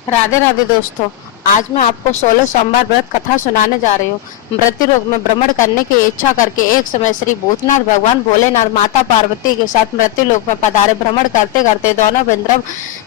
राधे राधे दोस्तों। आज मैं आपको 16 सोमवार व्रत कथा सुनाने जा रही हूँ। मृत्यु लोक में भ्रमण करने की इच्छा करके एक समय श्री भूतनाथ भगवान भोलेनाथ माता पार्वती के साथ मृत्यु लोक में पधारे। भ्रमण करते करते दोनों बिंद्रव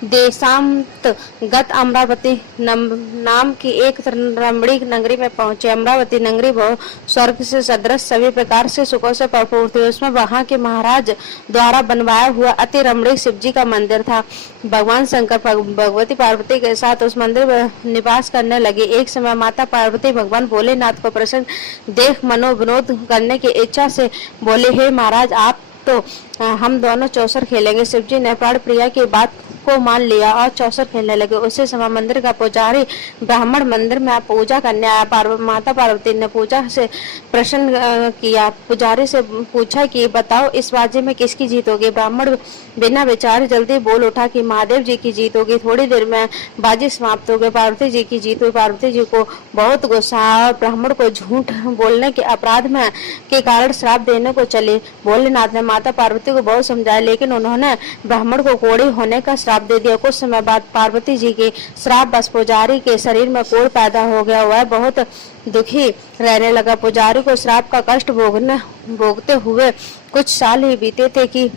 देशांत गत अमरावती नाम की एक रमणीक नगरी में पहुंचे। अमरावती नगरी बहुत स्वर्ग से सदृश सभी प्रकार से सुखों से भरपूर थी। उसमें वहां के महाराज द्वारा बनवाया हुआ अति रमणीक शिव जी का मंदिर था। भगवान शंकर भगवती पार्वती के साथ उस मंदिर में निवास करने लगे। एक समय माता पार्वती भगवान भोलेनाथ को प्रसन्न देख मनोविनोद करने की इच्छा से बोले, हे महाराज, आप तो हम दोनों चौसर खेलेंगे। शिवजी ने प्राण प्रिया की बात को मान लिया और चौसर खेलने लगे। उसी समय मंदिर का पुजारी ब्राह्मण मंदिर में पूजा करने आया। माता पार्वती ने पूजा से प्रश्न किया। पुजारी से पूछा कि बताओ, इस बाजी में किसकी जीत होगी। ब्राह्मण बिना विचार जल्दी बोल उठा कि महादेव जी की जीत होगी। थोड़ी देर में बाजी समाप्त हो गई। पार्वती जी की जीत हुई। पार्वती जी को बहुत गुस्सा आया और ब्राह्मण को झूठ बोलने के अपराध में के कारण श्राप देने को चले। भोलेनाथ ने माता पार्वती को बहुत समझाया, लेकिन उन्होंने ब्राह्मण को कोढ़ी होने का श्राप दे दिया। कुछ समय बाद पार्वती जी के श्राप बस पुजारी के शरीर में कोढ़ पैदा हो गया। वह बहुत दुखी रहने लगा। पुजारी को श्राप का कष्ट भोगते हुए कुछ साल ही बीते थे कि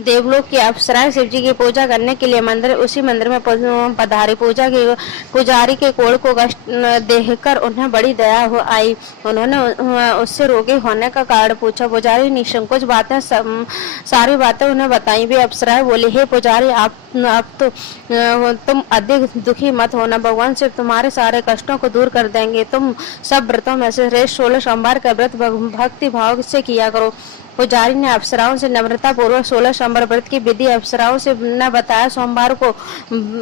देवलोक की अप्सराएं शिव जी की पूजा करने के लिए उसी मंदिर में पधारी। पुजारी के कोढ़ को कष्ट देखकर उन्हें बड़ी दया आई। उन्होंने उससे रोगी होने का कारण पूछा। पुजारी निसंकोच सारी बातें उन्हें बताई। वे अप्सराएं बोली, हे पुजारी, अब तो तुम अधिक दुखी मत होना। भगवान शिव तुम्हारे सारे कष्टों को दूर कर देंगे। तुम सब व्रतों में से श्रेष्ठ 16 सोमवार का व्रत भक्ति भाव से किया करो। पुजारी ने अप्सराओं से नम्रता पूर्वक 16 सोमवार व्रत की विधि अप्सराओं से न बताया। सोमवार को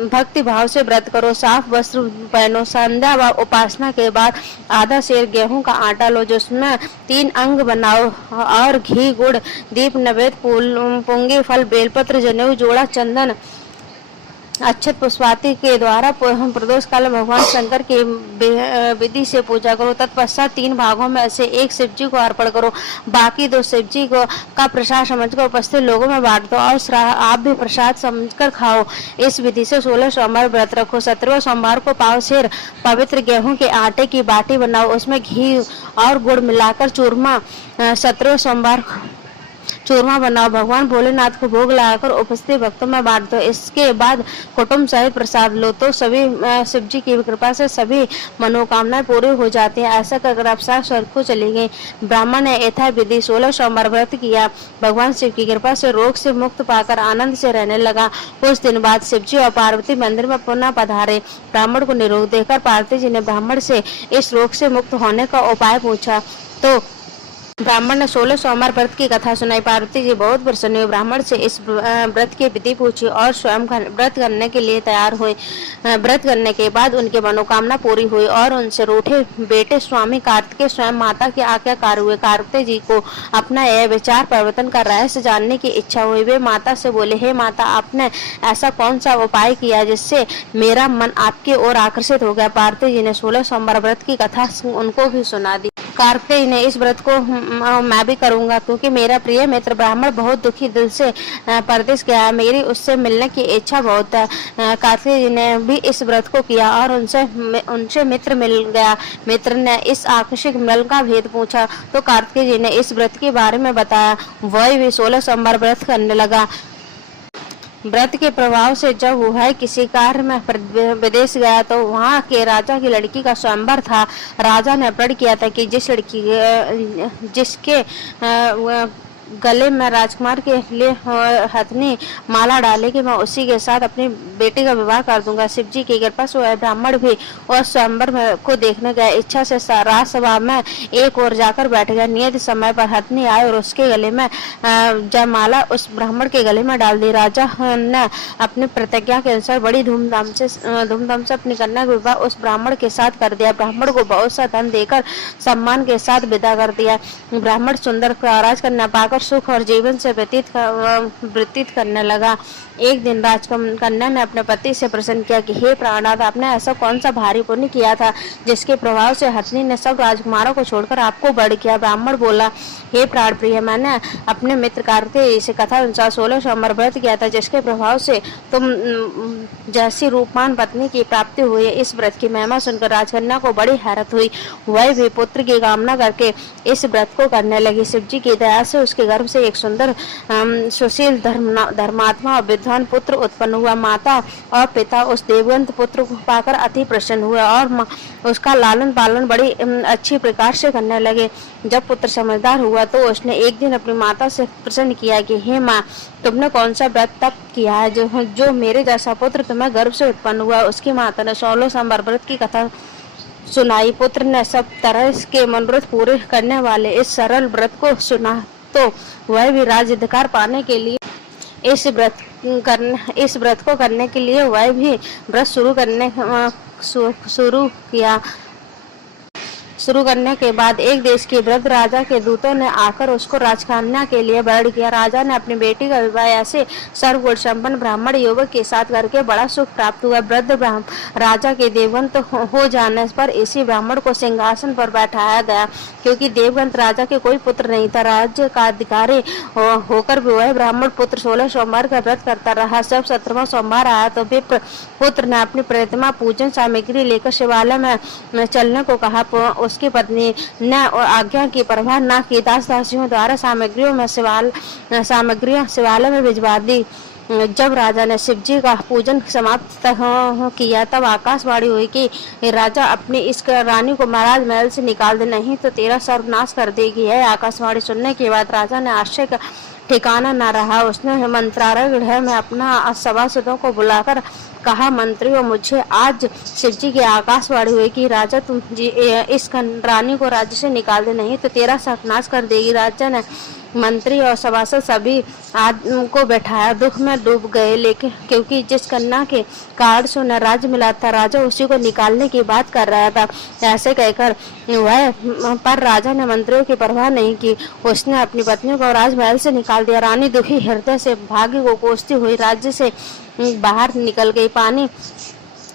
भक्ति भाव से व्रत करो। साफ वस्त्र पहनो। संध्या व उपासना के बाद आधा सेर गेहूं का आटा लो, जिसमें 3 अंग बनाओ और घी, गुड़, दीप, नैवेद्य, पुंगी फल, बेलपत्र, जनेऊ, जोड़ा, चंदन, अक्षत पुष्पाति के द्वारा प्रदोष काल भगवान शंकर की विधि से पूजा करो। तत्पश्चात 3 भागों में से एक शिव जी को अर्पण करो। बाकी 2 शिव जी को का प्रसाद समझकर उपस्थित लोगों में बांट दो और आप भी प्रसाद समझकर खाओ। इस विधि से 16 सोमवार व्रत रखो। 17वें सोमवार को पाव सेर पवित्र गेहूं के आटे की बाटी बनाओ। उसमें घी और गुड़ मिलाकर चूरमा 17वें सोमवार चूरमा बनाओ। भगवान भोलेनाथ को भोग लगाकर उपस्थित भक्तों में बांट दो। इसके बाद कुटुंब सहित प्रसाद लो तो सभी शिव जी की कृपा से सभी मनोकामनाएं पूरी हो जाती है। ऐसा कर अप्सरा स्वर्ग को चली गई। ब्राह्मण ने यथा विधि 16 सोमवार व्रत किया। भगवान शिव की कृपा से रोग से मुक्त पाकर आनंद से रहने लगा। कुछ दिन बाद शिव जी और पार्वती मंदिर में पुनः पधारे। ब्राह्मण को निरोग देखकर पार्वती जी ने ब्राह्मण से इस रोग से मुक्त होने का उपाय पूछा तो ब्राह्मण ने 16 सोमवार व्रत की कथा सुनाई। पार्वती जी बहुत प्रसन्न हुई। ब्राह्मण से इस व्रत की विधि पूछी और स्वयं व्रत करने के लिए तैयार हुए। व्रत करने के बाद उनकी मनोकामना पूरी हुई और उनसे रूठे बेटे स्वामी कार्तिकेय स्वयं माता के आज्ञाकार हुए। कार्तिकेय जी को अपना यह विचार परिवर्तन का रहस्य जानने की इच्छा हुई। वे माता से बोले, हे माता, आपने ऐसा कौन सा उपाय किया जिससे मेरा मन आपकी ओर आकर्षित हो गया। पार्वती जी ने 16 सोमवार व्रत की कथा उनको भी सुना दी। कार्तिकेय ने इस व्रत को मैं भी करूंगा, क्योंकि मेरा प्रिय मित्र ब्राह्मण बहुत दुखी दिल से परदेश गया है। मेरी उससे मिलने की इच्छा बहुत है। कार्तिकेय जी ने भी इस व्रत को किया और उनसे मित्र मिल गया। मित्र ने इस आकस्मिक मिलन का भेद पूछा तो कार्तिकेय जी ने इस व्रत के बारे में बताया। वह भी 16 सोमवार व्रत करने लगा। व्रत के प्रभाव से जब वह किसी कार्य में विदेश गया तो वहां के राजा की लड़की का स्वयंवर था। राजा ने प्रण किया था कि जिसके गले में राजकुमार के लिए हथनी माला डालेगी, मैं उसी के साथ अपनी बेटी का विवाह कर दूंगा। शिव जी की कृपा से वह ब्राह्मण भी और स्वयंवर को देखने गया। इच्छा से राजसभा में एक ओर जाकर बैठ गया। नियत समय पर हथनी आए और उसके गले में जयमाला उस ब्राह्मण के गले में डाल दी। राजा ने अपनी प्रतिज्ञा के अनुसार बड़ी धूमधाम से अपनी कन्या का विवाह उस ब्राह्मण के साथ कर दिया। ब्राह्मण को बहुत सा धन देकर सम्मान के साथ विदा कर दिया। ब्राह्मण सुंदर राजकन्या पाकर सुख और जीवन से व्यतीत करने लगा। एक दिन राजकन्या ने अपने पति से प्रश्न किया कि हे प्राणनाथ, आपने ऐसा कौन सा भारी पुण्य किया था जिसके प्रभाव से हथिनी ने सब राजकुमारों को छोड़कर आपको वध किया। ब्राह्मण बोला, हे प्राण प्रिय, मैंने अपने मित्र कार्तिकेय से कथा अनुसार 16 सोमवार व्रत किया था, जिसके प्रभाव से तुम जैसी रूपमान पत्नी की प्राप्ति हुई। इस व्रत की महिमा सुनकर राजकन्या को बड़ी हैरत हुई। वह भी पुत्र की कामना करके इस व्रत को करने लगी। शिव जी की दया से उसके गर्भ से एक सुंदर सुशील धर्मात्मा और विद्वान पुत्र उत्पन्न हुआ। माता और पिता उस देववंत पुत्र को पाकर अति प्रसन्न हुए और उसका लालन पालन बड़ी अच्छी प्रकार से करने लगे। जब पुत्र समझदार हुआ तो उसने एक दिन अपनी माता से प्रश्न किया कि हे माँ, तुमने कौन सा व्रत तप किया है जो मेरे जैसा पुत्र तुम्हें गर्भ से उत्पन्न हुआ। उसकी माता ने 16 सोमवार व्रत की कथा सुनाई। पुत्र ने सब तरह के मनोरथ पूरे करने वाले इस सरल व्रत को सुना तो वह भी राज्य अधिकार पाने के लिए इस व्रत को करने के लिए वह भी व्रत शुरू करने के बाद एक देश के वृद्ध राजा के दूतों ने आकर उसको राजकन्या के लिए वर्ण किया। राजा ने अपनी बेटी का विवाह ऐसे सर्वगुण संपन्न ब्राह्मण युवक के साथ करके बड़ा सुख प्राप्त हुआ। वृद्ध राजा के देववंत हो जाने पर इसी ब्राह्मण को सिंहासन पर बैठाया गया, क्योंकि देववंत राजा के कोई पुत्र नहीं था। राज्य का अधिकारी होकर भी वह ब्राह्मण पुत्र 16 सोमवार का व्रत करता रहा। जब 17वां सोमवार आया तो विप्र पुत्र ने अपनी प्रतिमा पूजन सामग्री लेकर शिवालय में चलने को कहा। उसकी पत्नी ने आज्ञा की परवाह न की, दास दासियों द्वारा सामग्रियां शिवालय में भिजवा दी। जब राजा ने शिव जी का पूजन समाप्त किया तब आकाशवाणी हुई कि राजा अपनी इस रानी को महाराज महल से निकाल दे, नहीं तो तेरा सर्वनाश कर देगी। है आकाशवाणी सुनने के बाद राजा ने आश्चर्य का ठिकाना न रहा। उसने मंत्रालय गृह में अपना सभासदों को बुलाकर कहा, मंत्रियों, मुझे आज शिव जी की आकाशवाणी हुई कि राजा तुम जी इस रानी को राज्य से निकाल दे, नहीं तो तेरा सर्वनाश कर देगी। राजा ने मंत्री और सभासद सभी को बैठाया। दुख में डूब गए, लेकिन क्योंकि जिस कन्या के कारण से उन्हें राज्य मिला था राजा उसी को निकालने की बात कर रहा था। ऐसे कहकर वह पर राजा ने मंत्रियों की परवाह नहीं की। उसने अपनी पत्नी को राजमहल से निकाल दिया। रानी दुखी हृदय से भाग्य को कोसती हुई राज्य से बाहर निकल गई। पानी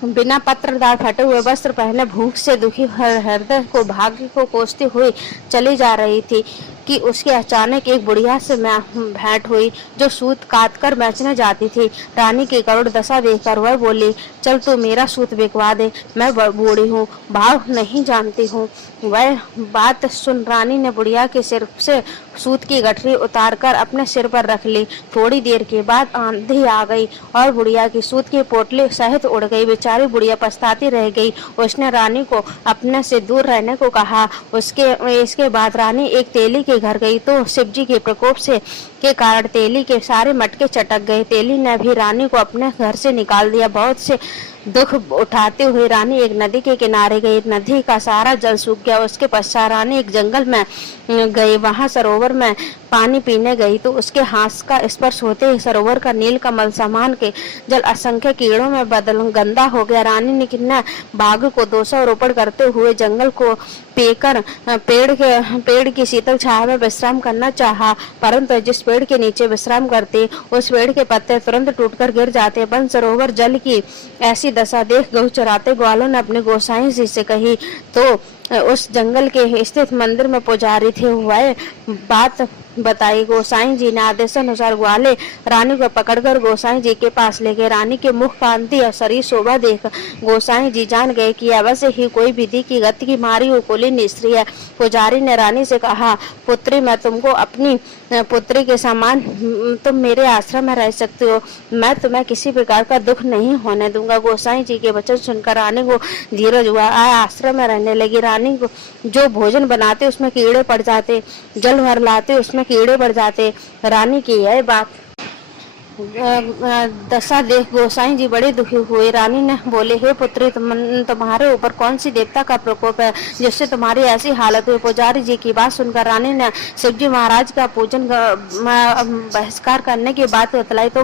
बिना पत्रदार फटे हुए वस्त्र पहने भूख से दुखी हृदय को भाग्य को कोसती हुई चली जा रही थी कि उसके अचानक एक बुढ़िया से भेंट हुई जो सूत काट कर बेचने जाती थी। रानी की करुण दशा देखकर वह बोली, चल तू मेरा सूत बिकवा दे, मैं बूढ़ी हूँ, भाव नहीं जानती हूँ। वह बात सुन रानी ने बुढ़िया के सिर से सूत की गठरी उतारकर अपने सिर पर रख ली। थोड़ी देर के बाद आंधी आ गई और बुढ़िया की सूत की पोटली सहित उड़ गई। बेचारी बुढ़िया पछताती रह गई। उसने रानी को अपने से दूर रहने को कहा। इसके बाद रानी एक तेली के घर गई तो शिव जी के प्रकोप से के कारण तेली के सारे मटके चटक गए। तेली ने भी रानी को अपने घर से निकाल दिया। बहुत से दुख उठाते हुए रानी एक नदी के किनारे गई। नदी का सारा जल सूख गया। उसके पश्चात रानी एक जंगल में गई। वहां सरोवर में पानी पीने गई तो उसके हाथ का स्पर्श होते ही सरोवर का नील कमल समान के जल असंख्य कीड़ों में बदल गंदा हो गया। रानी ने किन्ना बाघ को दोषारोपण करते हुए जंगल को पेकर पेड़ की शीतल छाया में विश्राम करना चाहा, परंतु जिस पेड़ के नीचे विश्राम करते उस पेड़ के पत्ते तुरंत टूटकर गिर जाते। वन सरोवर जल की ऐसी दशा देख गौ चराते ग्वालों ने अपने गोसाई जी से कही तो उस जंगल के स्थित मंदिर में पुजारी थे वह बात बताई। गोसाई जी ने आदेशानुसार ग्वाले रानी को पकड़कर गोसाई जी के पास ले गए। रानी के मुख कांति और शरीर शोभा देख गोसाई जी जान गए कि अवश्य ही कोई विधि की गति की मारी हुई कुलीन स्त्री है। पुजारी ने रानी से कहा, पुत्री, मैं तुमको अपनी पुत्री के समान तुम मेरे आश्रम में रह सकते हो, मैं तुम्हें किसी प्रकार का दुख नहीं होने दूंगा। गोसाई जी के वचन सुनकर रानी को धीरज हुआ। आश्रम में रहने लगी। रानी को जो भोजन बनाते उसमें कीड़े पड़ जाते, जल भर लाते उसमें कीड़े पड़ जाते। रानी की यह बात दशा देख गोसाई जी बड़े दुखी हुए। रानी ने बोले, हे पुत्री, तुम्हारे ऊपर कौन सी देवता का प्रकोप है जिससे तुम्हारी ऐसी हालत हुई। पुजारी जी की बात सुनकर रानी ने शिवजी महाराज का पूजन बहिष्कार करने की बात बतलाई तो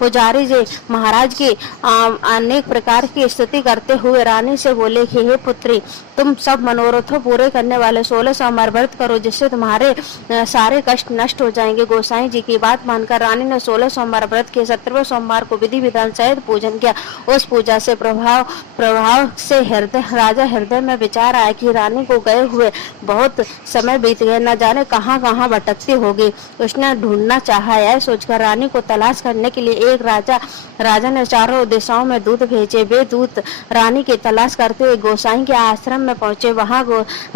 पुजारी जी महाराज की अनेक प्रकार की स्तुति करते हुए रानी से बोले कि हे पुत्री, तुम सब मनोरथों पूरे करने वाले 16 सोमवार व्रत करो जिससे तुम्हारे सारे कष्ट नष्ट हो जाएंगे। गोसाई जी की बात मानकर रानी ने 16 सोमवार व्रत के 17वें सोमवार को विधि विधान सहित पूजन किया। उस पूजा से प्रभाव से राजा हृदय में विचार आया कि रानी को गए हुए बहुत समय बीत गए, न जाने कहाँ कहाँ भटकती होगी। उसने ढूंढना चाहा। यह सोचकर रानी को तलाश करने के लिए एक राजा ने चारों दिशाओं में दूत भेजे। वे दूत रानी की तलाश करते हुए गोसाई के आश्रम में पहुंचे। वहां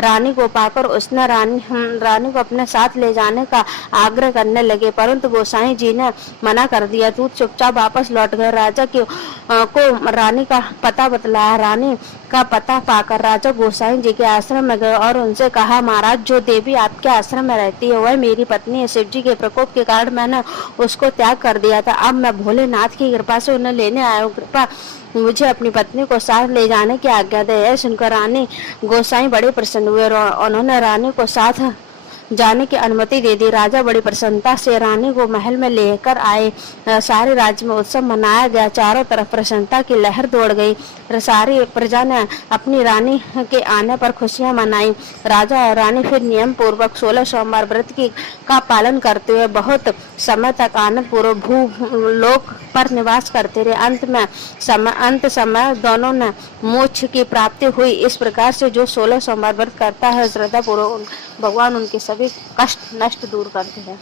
रानी को पाकर उसने रानी को अपने साथ ले जाने का आग्रह करने लगे, परंतु गोसाई जी ने मना कर दिया। दूत चुपचाप वापस लौट गए। राजा को रानी का पता बतलाया। रानी का पता पाकर राजा गोसाई जी के आश्रम में गए और उनसे कहा, महाराज, जो देवी आपके आश्रम में रहती है वह मेरी पत्नी है। शिवजी के प्रकोप के कारण मैंने उसको त्याग कर दिया था। अब मैं भोलेनाथ की कृपा से उन्हें लेने आया हूँ। कृपा मुझे अपनी पत्नी को साथ ले जाने की आज्ञा दे। यह सुनकर रानी गोसाई बड़े प्रसन्न हुए और उन्होंने रानी को साथ जाने की अनुमति दे दी। राजा बड़ी प्रसन्नता से रानी को महल में लेकर आए। सारे राज्य में उत्सव मनाया गया। चारों तरफ प्रसन्नता की लहर दौड़ गई। सारी प्रजा ने अपनी रानी के आने पर खुशियां मनाई। राजा और रानी फिर नियम पूर्वक 16 सोमवार व्रत का पालन करते हुए बहुत समय तक आनंद पूर्वक भूलोक पर निवास करते रहे। अंत समय दोनों ने मोक्ष की प्राप्ति हुई। इस प्रकार से जो 16 सोमवार व्रत करता है, श्रद्धा पूर्वक भगवान उनके सभी कष्ट नष्ट दूर करते हैं।